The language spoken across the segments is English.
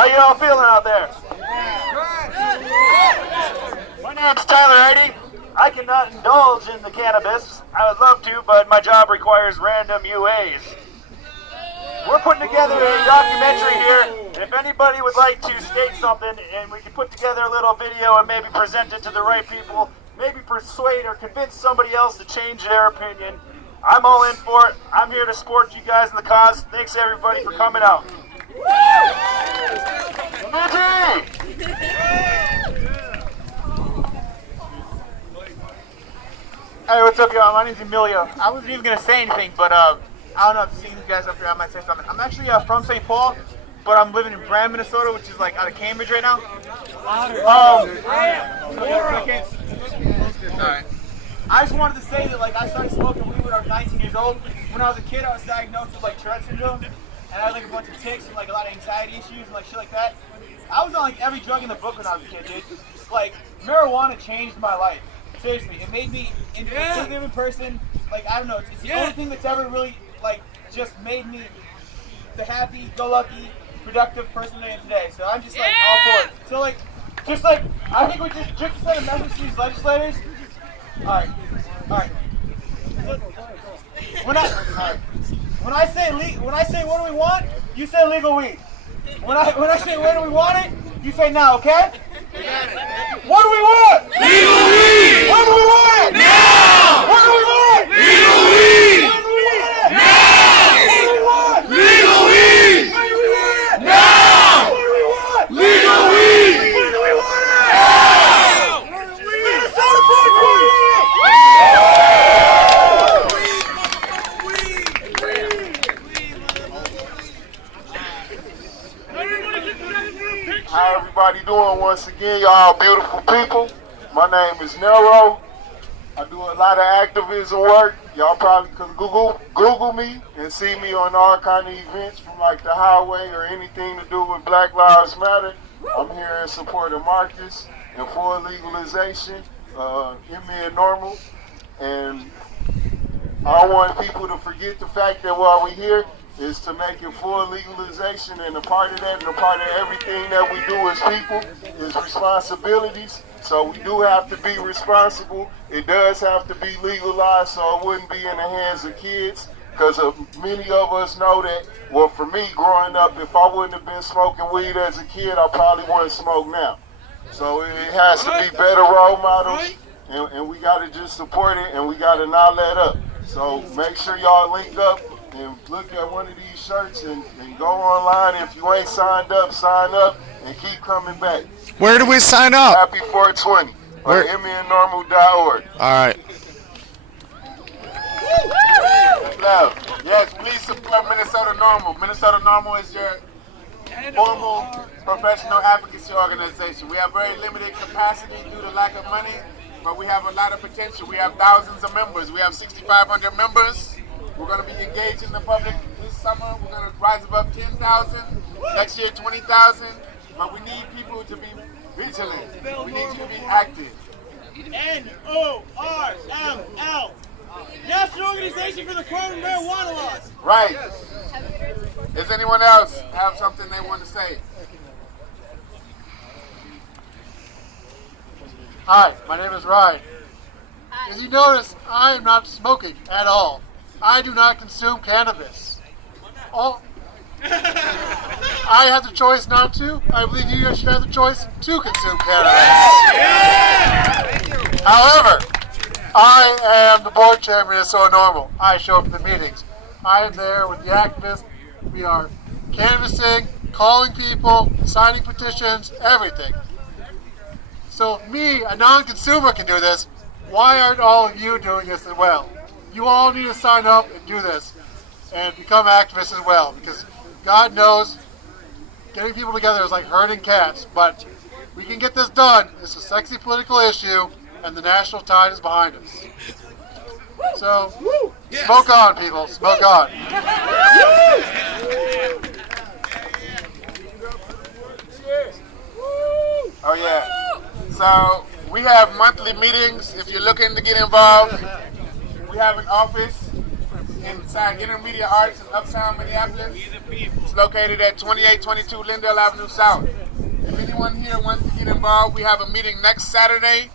How you all feeling out there? My name's Tyler Eddie. I cannot indulge in the cannabis. I would love to, but my job requires random UAs. We're putting together a documentary here, and if anybody would like to state something, and we can put together a little video and maybe present it to the right people, maybe persuade or convince somebody else to change their opinion, I'm all in for it. I'm here to support you guys in the cause. Thanks everybody for coming out. Hey, what's up, y'all? My name's Emilio. I wasn't even gonna say anything, but I don't know if seeing you guys up here, I might say something. I'm actually from St. Paul, but I'm living in Brand, Minnesota, which is like out of Cambridge right now. Alright. I just wanted to say that like I started smoking weed when I was 19 years old. When I was a kid, I was diagnosed with like Tourette syndrome, and I had like a bunch of tics and like a lot of anxiety issues and like shit like that. I was on like every drug in the book when I was a kid, dude. Like marijuana changed my life. Seriously, it made me into a completely different person. Like I don't know, it's the only thing that's ever really like just made me the happy-go-lucky, productive person I am today. So I'm just like all for it. So like, just like I think we just to send a message to these legislators. All right. When I say what do we want, you say legal weed. When I say where do we want it, you say now, okay? What do we want? Legal weed! What do we want? Now! What do we want? Legal weed! What do we want? Now! What do we want? Legal weed! What do we want? Now! What do we want? Legal weed! What do we want? Now! Minnesota 420! How everybody doing once again, y'all beautiful people? My name is Nero. I do a lot of activism work. Y'all probably could Google me and see me on all kind of events from like the highway or anything to do with Black Lives Matter. I'm here in support of Marcus and full legalization, NORML. And I don't want people to forget the fact that while we're here, is to make it full legalization, and a part of that and a part of everything that we do as people is responsibilities. So we do have to be responsible. It does have to be legalized so it wouldn't be in the hands of kids, because many of us know that, well, for me growing up, if I wouldn't have been smoking weed as a kid, I probably wouldn't smoke now. So it has to be better role models, and we got to just support it, and we got to not let up. So make sure y'all link up and look at one of these shirts and go online. If you ain't signed up, sign up and keep coming back. Where do we sign up? Happy 420 on mnnormal.org. All right. Love. Yes, please support Minnesota NORML. Minnesota NORML is your formal professional advocacy organization. We have very limited capacity due to lack of money, but we have a lot of potential. We have thousands of members. We have 6,500 members. We're going to be engaged in the public this summer. We're going to rise above 10,000. Next year, 20,000. But we need people to be vigilant. We need you to be active. NORML, National Organization for the Quote and Marijuana Laws. Right. Does anyone else have something they want to say? Hi, my name is Ryan. As you notice, I am not smoking at all. I do not consume cannabis. I have the choice not to. I believe you guys should have the choice to consume cannabis. However, I am the board chair of Minnesota NORML. I show up at the meetings. I am there with the activists. We are canvassing, calling people, signing petitions, everything. So if me, a non-consumer, can do this, why aren't all of you doing this as well? You all need to sign up and do this and become activists as well, because God knows getting people together is like herding cats, but we can get this done. It's a sexy political issue, and the national tide is behind us. So, smoke on, people. Smoke on. Oh, yeah. So, we have monthly meetings. If you're looking to get involved, we have an office inside Intermediate Arts in Uptown Minneapolis. It's located at 2822 Lindale Avenue South. If anyone here wants to get involved, we have a meeting next Saturday,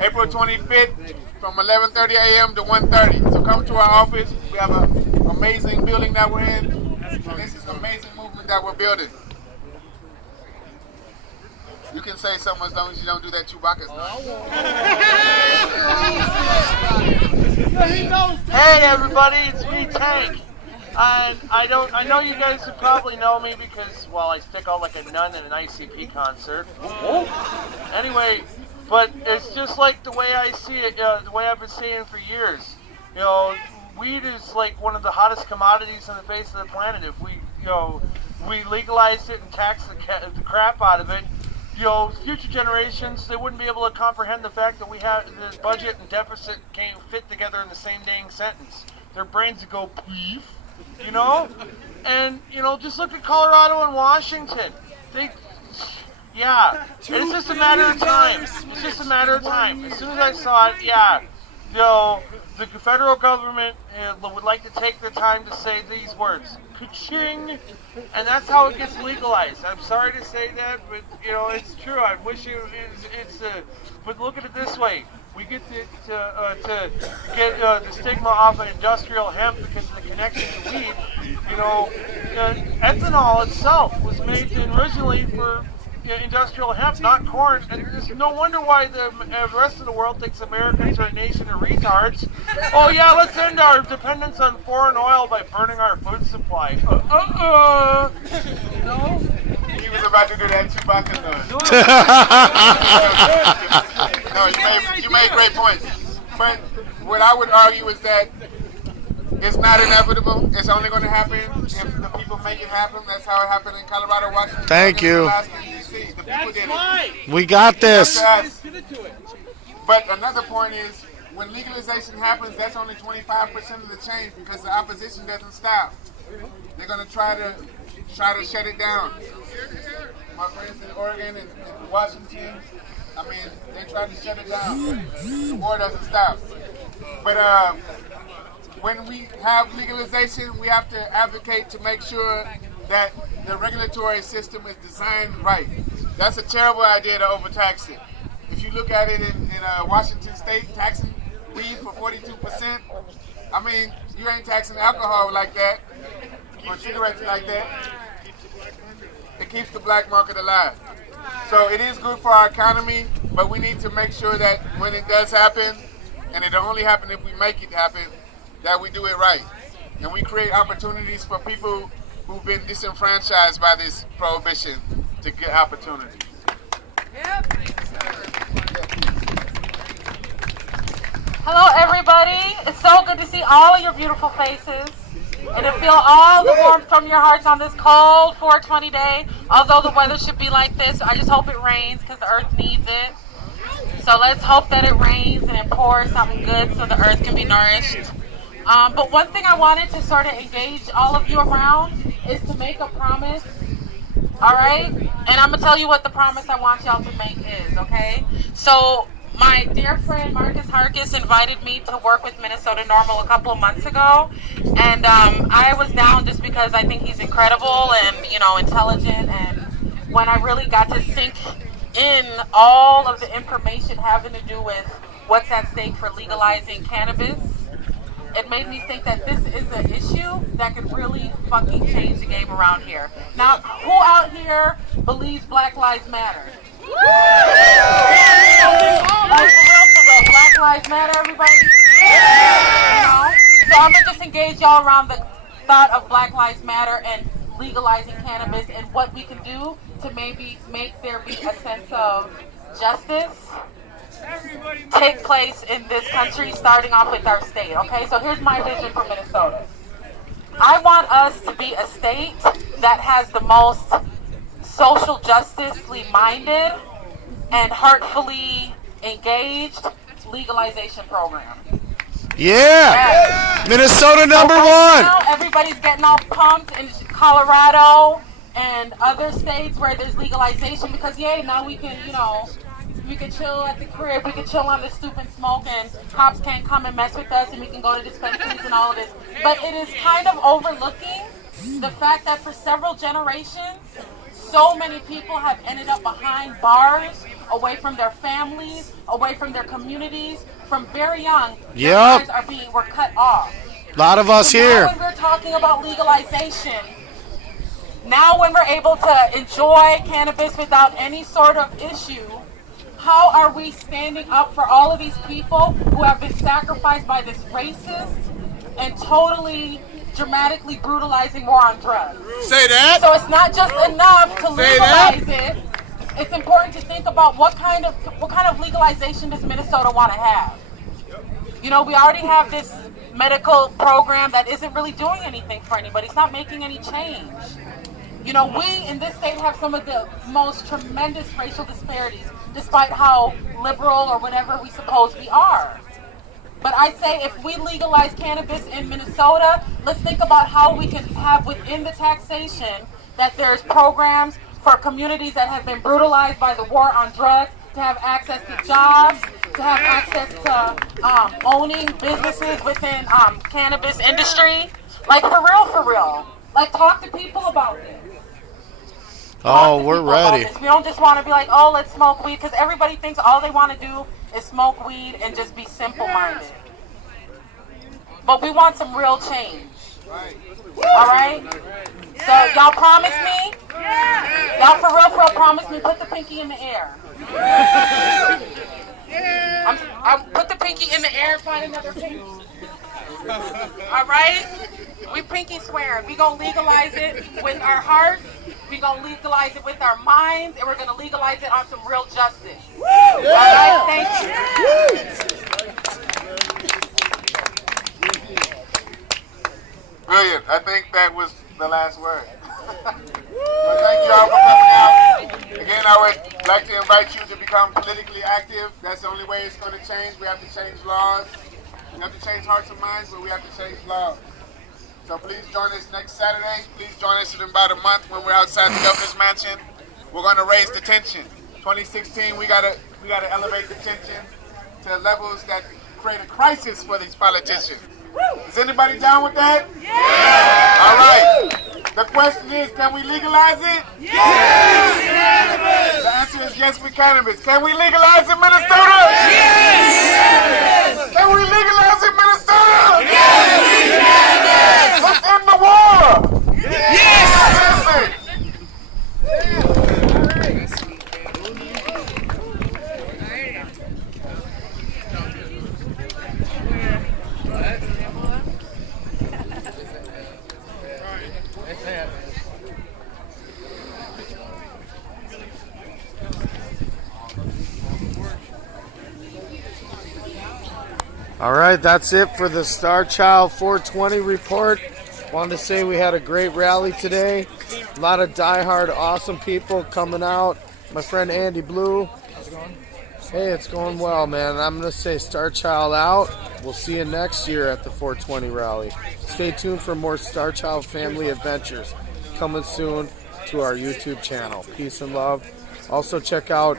April 25th, from 11:30 a.m. to 1:30. So come to our office. We have an amazing building that we're in, and this is an amazing movement that we're building. You can say something as long as you don't do that Chewbacca stuff. Hey everybody, it's me, Tank. And I know you guys would probably know me because, well, I stick out like a nun in an ICP concert. Anyway, but it's just like the way I see it, the way I've been saying for years. You know, weed is like one of the hottest commodities on the face of the planet. If we, we legalized it and taxed the crap out of it, future generations, they wouldn't be able to comprehend the fact that we have the budget and deficit can't fit together in the same dang sentence. Their brains would go, pleef, and just look at Colorado and Washington. And it's just a matter of time. It's just a matter of time. As soon as I saw it, the federal government would like to take the time to say these words, ka-ching, and that's how it gets legalized. I'm sorry to say that, but it's true. I wish but look at it this way: we get to get the stigma off of industrial hemp because of the connection to weed. Ethanol itself was made originally for industrial hemp, not corn, and there's no wonder why the rest of the world thinks Americans are a nation of retards. Oh yeah, let's end our dependence on foreign oil by burning our food supply. He was about to do that Chewbacca No, you made great points. But what I would argue is that it's not inevitable. It's only going to happen if the people make it happen. That's how it happened in Colorado, Washington. Thank you. Alaska, and DC. The people did it. We got this. But another point is, when legalization happens, that's only 25% of the change because the opposition doesn't stop. They're going to try to shut it down. My friends in Oregon and Washington, they try to shut it down. The war doesn't stop. But when we have legalization, we have to advocate to make sure that the regulatory system is designed right. That's a terrible idea to overtax it. If you look at it in Washington State, taxing weed for 42%, you ain't taxing alcohol like that, or cigarettes like that. It keeps the black market alive. So it is good for our economy, but we need to make sure that when it does happen, and it'll only happen if we make it happen, that we do it right. And we create opportunities for people who've been disenfranchised by this prohibition to get opportunities. Hello everybody, it's so good to see all of your beautiful faces and to feel all the warmth from your hearts on this cold 420 day. Although the weather should be like this, I just hope it rains because the earth needs it. So let's hope that it rains and it pours something good so the earth can be nourished. But one thing I wanted to sort of engage all of you around is to make a promise, all right? And I'm going to tell you what the promise I want y'all to make is, okay? So my dear friend Marcus Harkis invited me to work with Minnesota NORML a couple of months ago. And I was down just because I think he's incredible and, intelligent. And when I really got to sink in all of the information having to do with what's at stake for legalizing cannabis, it made me think that this is an issue that could really fucking change the game around here. Now, who out here believes Black Lives Matter? Like, for real, Black Lives Matter, everybody? So I'm going to just engage y'all around the thought of Black Lives Matter and legalizing cannabis and what we can do to maybe make there be a sense of justice take place in this country, starting off with our state, okay? So here's my vision for Minnesota. I want us to be a state that has the most social justice-ly minded and heartfully engaged legalization program. Yeah! Minnesota number one! Now everybody's getting all pumped in Colorado and other states where there's legalization because, yay, now we can, We could chill at the crib. We could chill on the stoop and smoke, and cops can't come and mess with us, and we can go to dispensaries and all of this. But it is kind of overlooking the fact that for several generations, so many people have ended up behind bars, away from their families, away from their communities. From very young, their lives were cut off. A lot of us here. Now when we're talking about legalization, now when we're able to enjoy cannabis without any sort of issue, how are we standing up for all of these people who have been sacrificed by this racist and totally dramatically brutalizing war on drugs? Say that. So it's not just enough to legalize it. It's important to think about what kind of legalization does Minnesota want to have. You know, we already have this medical program that isn't really doing anything for anybody. It's not making any change. You know, we in this state have some of the most tremendous racial disparities, despite how liberal or whatever we suppose we are. But I say if we legalize cannabis in Minnesota, let's think about how we can have within the taxation that there's programs for communities that have been brutalized by the war on drugs to have access to jobs, to have access to owning businesses within cannabis industry. Like for real. Like talk to people about this. Oh, we're ready. We don't just want to be like, oh, let's smoke weed, because everybody thinks all they want to do is smoke weed and just be simple-minded. But we want some real change. All right? So y'all promise me? Y'all for real promise me? Put the pinky in the air. I'll put the pinky in the air and find another pinky. All right? We pinky swear. We gonna legalize it with our hearts. We gonna legalize it with our minds, and we're gonna legalize it on some real justice. All right? Thank you. Brilliant. I think that was the last word. Well, thank you all for coming out. Again, I would like to invite you to become politically active. That's the only way it's going to change. We have to change laws. We have to change hearts and minds, but we have to change laws. So please join us next Saturday. Please join us in about a month when we're outside the governor's mansion. We're going to raise the tension. 2016, we gotta elevate the tension to levels that create a crisis for these politicians. Is anybody down with that? Yeah! All right. The question is, can we legalize it? Yes! The answer is yes with cannabis. Can we legalize in Minnesota? Yes! Can we legalize in Minnesota? Yes! Let's end the war! Yes! All right, that's it for the Starchild 420 report. Wanted to say we had a great rally today. A lot of diehard, awesome people coming out. My friend Andy Blue. How's it going? Hey, it's going well, man. I'm going to say Starchild out. We'll see you next year at the 420 rally. Stay tuned for more Starchild family adventures coming soon to our YouTube channel. Peace and love. Also check out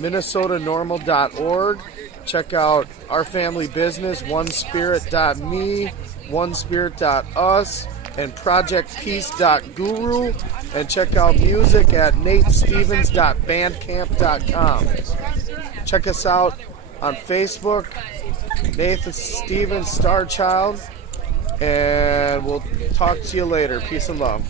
minnesotanormal.org. Check out our family business, onespirit.me, onespirit.us, and projectpeace.guru. And check out music at natestevens.bandcamp.com. Check us out on Facebook, Nathan Stevens Starchild. And we'll talk to you later. Peace and love.